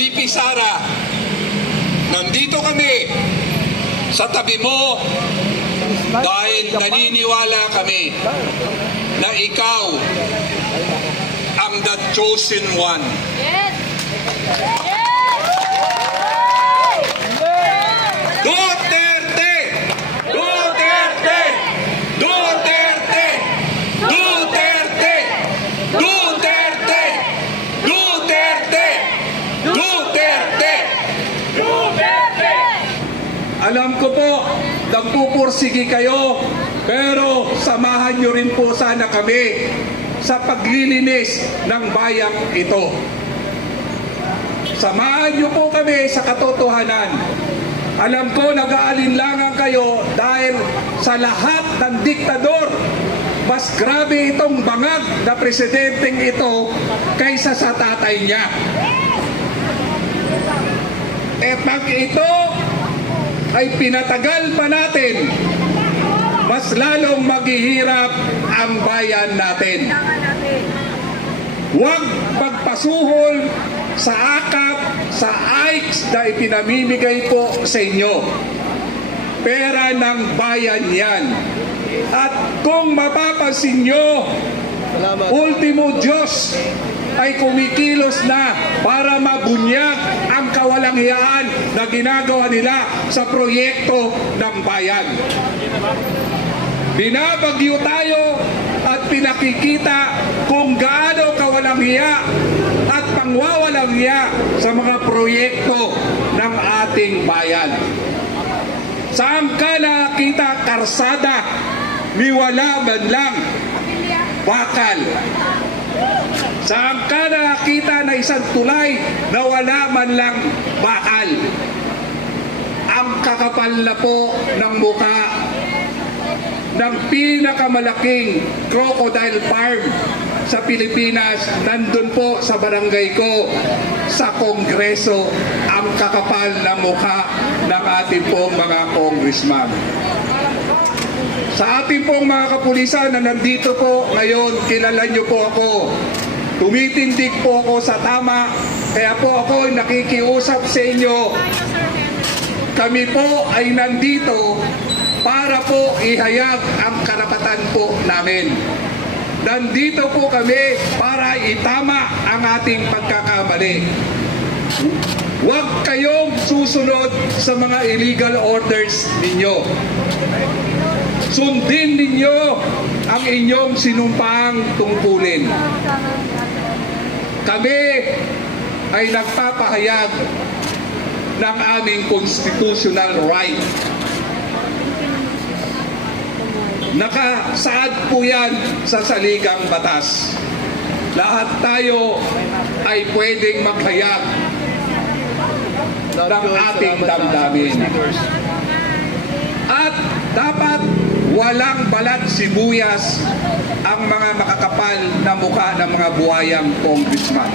VP Sara, nandito kami sa tabi mo dahil naniniwala kami na ikaw ang the chosen one. Yes! Duterte! Duterte! Duterte! Duterte! Duterte! Duterte! Duterte! Duterte! Alam ko po, nagpupursige kayo, pero samahan nyo rin po sana kami sa paglilinis ng bayang ito. Samahan nyo po kami sa katotohanan. Alam ko nag-aalinlangan kayo dahil sa lahat ng diktador, mas grabe itong bangag na presidenteng ito kaysa sa tatay niya. Pag ito ay pinatagal pa natin, mas lalong maghihirap ang bayan natin. Huwag pagpasuhol sa akap, sa AICS na ipinamimigay po sa inyo. Pera ng bayan yan. At kung mapapansin nyo, ultimo Diyos ay kumikilos na para mabunyag ang kawalanghiyaan na ginagawa nila sa proyekto ng bayan. Binabagyo tayo at pinakikita kung gaano kawalanghya at pangwawalanghya sa mga proyekto ng ating bayan. Saan ka nakita karsada ni wala man lang bakal? Saan ka nakita na isang tulay na wala man lang bakal? Ang kakapal na po ng mukha ng pinakamalaking crocodile farm sa Pilipinas, nandun po sa barangay ko, sa Kongreso, ang kakapal na mukha ng ating pong mga congressman. Sa ating pong mga kapulisan na nandito po ngayon, kilala nyo po ako. Tumitindig po ako sa tama, kaya po ako nakikiusap sa inyo. Kami po ay nandito para po ihayag ang karapatan po namin. Nandito po kami para itama ang ating pagkakamali. Huwag kayong susunod sa mga illegal orders ninyo. Sundin ninyo ang inyong sinumpang tungkulin. Kami ay nagpapahayag ng aming constitutional right. Nakasaad po yan sa saligang batas. Lahat tayo ay pwedeng maghayag ng ating damdamin. At dapat walang balat sibuyas ang mga makakapal na mukha ng mga buhayang congressman.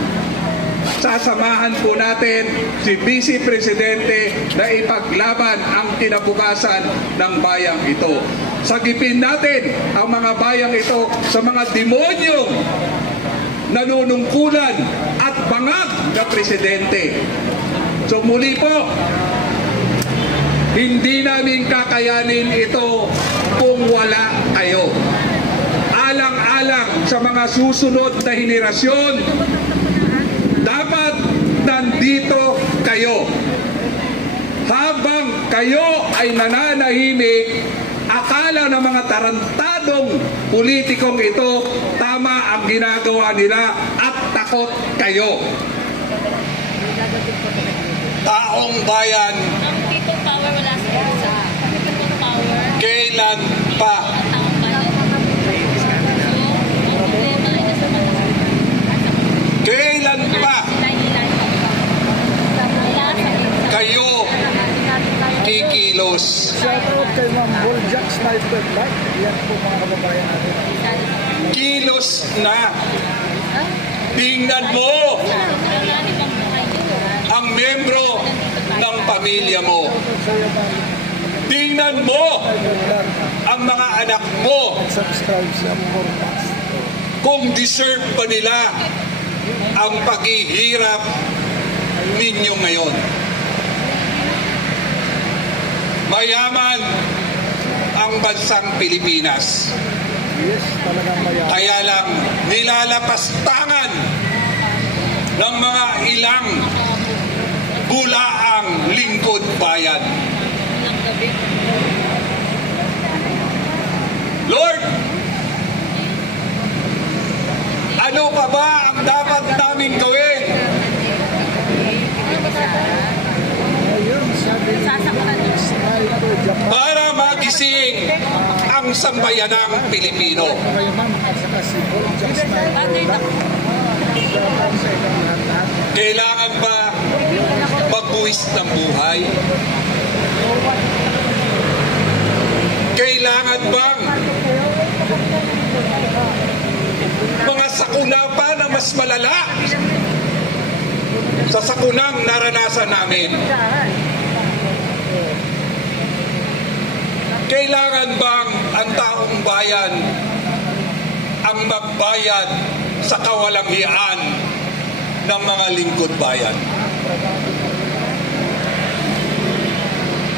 Sasamahan po natin si Vice Presidente na ipaglaban ang kinabukasan ng bayang ito. Sagipin natin ang mga bayang ito sa mga demonyong nanunungkulan at bangag na presidente. So muli po, hindi namin kakayanin ito kung wala kayo. Alang-alang sa mga susunod na henerasyon, dapat nandito kayo. Habang kayo ay nananahimik, akala ng mga tarantadong politikong ito, tama ang ginagawa nila at takot kayo. Taong bayan, kailan pa kayo kikilos? Shoutout kay Ma'am Boljak Sniper Black. Yan po mga kababayan natin. Kilos na. Tingnan mo ang membro ng pamilya mo. Tingnan mo ang mga anak mo. Subscribe sa Forecast. Kung deserve pa nila ang paghihirap ninyo ngayon. Mayaman ang bansang Pilipinas. Yes, talagang mayaman. Kaya lang nilalapastangan ng mga ilang bulaang lingkod bayan. Lord, ano pa ba ang dapat namin gawin Ayun, sabi ni Sniper Japan. para magising ang sambayanang Pilipino? Mayaman at saka si Bojack Sniper Black. Japan sa ilang lahat. Kailangan ba magbuwis ng buhay? Kailangan bang mga sakuna pa na mas malala sa sakunang naranasan namin? Kailangan bang ang taong bayan ang magbayad sa kawalang-hiyan ng mga lingkod bayan?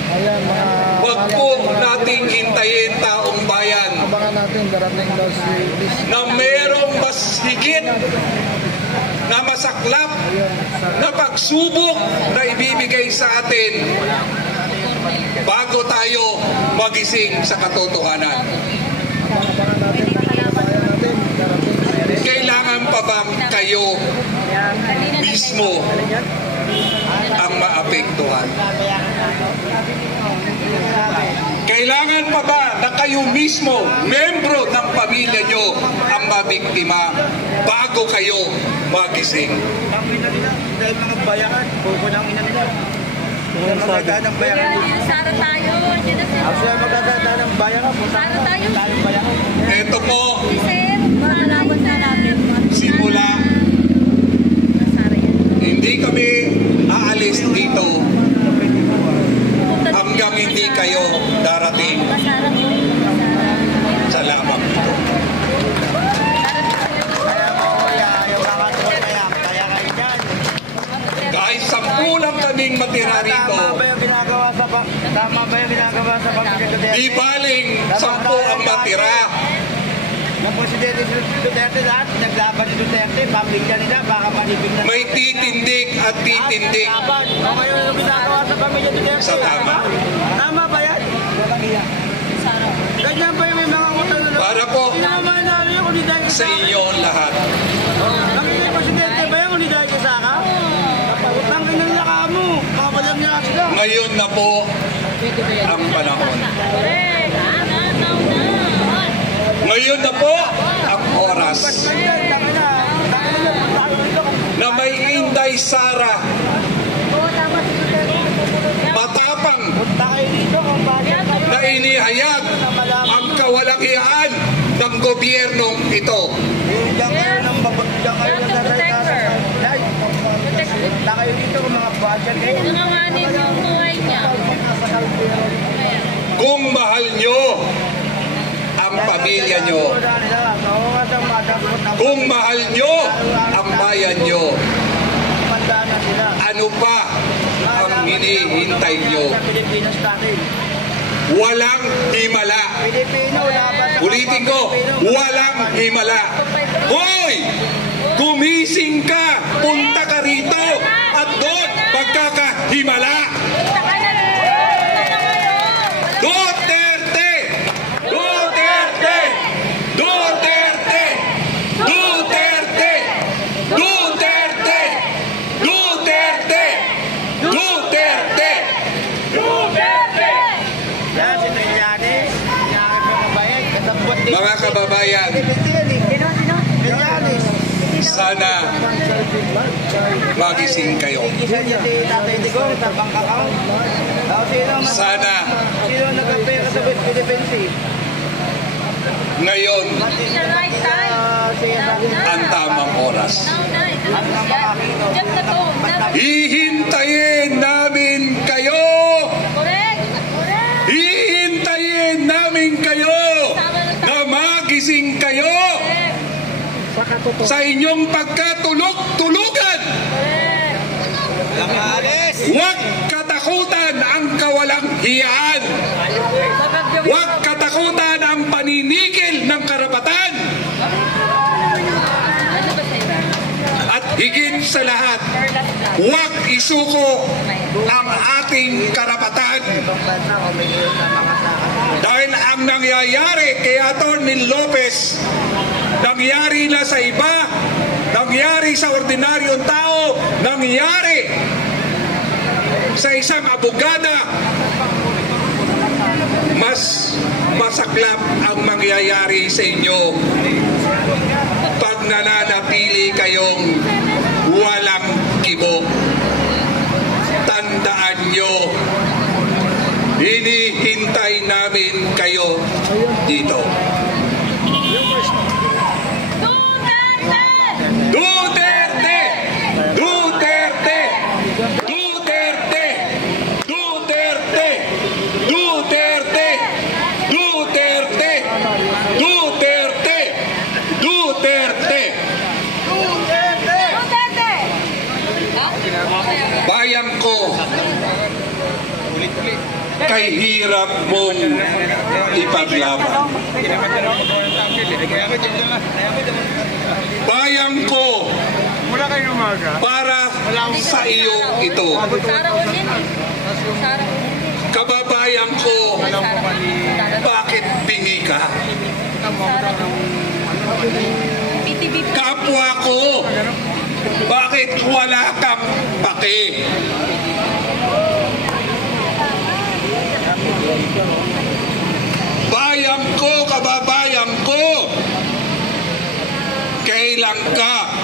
Ayan, mga... Huwag po nating hintayin taong bayan Abangan natin, darating daw si Miss. na mayroong mas higit na masaklap na pagsubok na ibibigay sa atin bago tayo magising sa katotohanan. Abangan natin, abangan natin, darating si Miss. Kailangan pa bang kayo mismo ang maapektuhan? Kailangan pa ba na kayo mismo, membro ng pamilya nyo, ang mabiktima bago kayo magising? Ang ina nila, dahil mga bayaran, buko ng ina nila. Sila magagana ng bayaran. Sara tayo. Diyan na sila. Ako sila magagana ng bayaran. Sara tayo. Tayong bayaran. Ito po, Sir, malalaman na namin. simula, Sara yan. hindi kami aalis dito hanggang hindi kayo darating Sara po. sa lamang ito. Kaya mo, kuya, yung mga tuwal kaya kayo dyan. Kahit 10 lang kaming matira rito, Tama ba yung ginagawa sa pamilya Duterte? di baling 10 ang matira. Ng Presidente Duterte lahat, naglaban ni Duterte, pamilya nila, baka manibig na. May titindig at titindig Laban. O ngayon yung ginagawa sa pamilya Duterte. sa tama. Tama ba yan? Sara. Ganyan ba yung may mga utang na Para po Tama na yun kung di dahil sa inyo lahat. Nakikita Presidente ba yan kung di dahil sa ka? Utang inang laka mo. Mga balang niya sila. Ngayon na po ang panahon. Correct. Ngayon na po ang oras na may Inday Sara, Oo, tama si Duterte. matapang Punta kayo dito kung bakit na inihayag ang kawalang-hiyan ng gobyernong ito. Diyan kayo ng babagdang kayo ng sasalita sa live. Punta kayo dito kung mga budget kayo. Nanganganin yung buhay niya. Kung mahal nyo ang pamilya nyo, kung mahal nyo ang bayan nyo, ano pa ang hinihintay nyo? Walang himala. Ulitin ko, walang himala. Hoy! Gumising ka! Punta ka rito! At doon magkakahimala! Duterte! Duterte! Duterte! Duterte! Duterte! Duterte! Duterte! Duterte! Yan, si Trillanes. Inakit mo kabayan. Kasabot din. Mga kababayan, Trillanes. sana magising kayo. Isa niya si Tatay Digong sa bank account. Sana Sino nagkapera sa West Philippines? ngayon It's the right time. ang tamang oras. Now, Diyan na to. Hihintayin namin kayo! Correct. Correct. Hihintayin namin kayo na magising kayo Sa katotohanan. sa inyong pagkatulog-tulugan! Correct. Huwag katakutan ang kawalang hiyaan. Huwag katakutan ang paninigil ng karapatan. At higit sa lahat, huwag isuko ang ating karapatan. Dahil ang nangyayari kay Atty. Lopez, nangyari na sa iba, nangyari sa ordinaryong tao, nangyari sa isang abogada, mas masaklap ang mangyayari sa inyo pag nananatili kayong walang kibo. Tandaan nyo, hinihintay namin kayo dito. Duterte! Duterte! Duterte! Duterte! Duterte! Duterte! Duterte! Duterte! Bayan ko, kay hirap mong ipaglaban. Bayan ko, para sa iyo ito. Kababayan ko, bakit bingi ka? Kapwa ko, bakit wala kang pake? Bayan ko, kababayan ko, kailan ka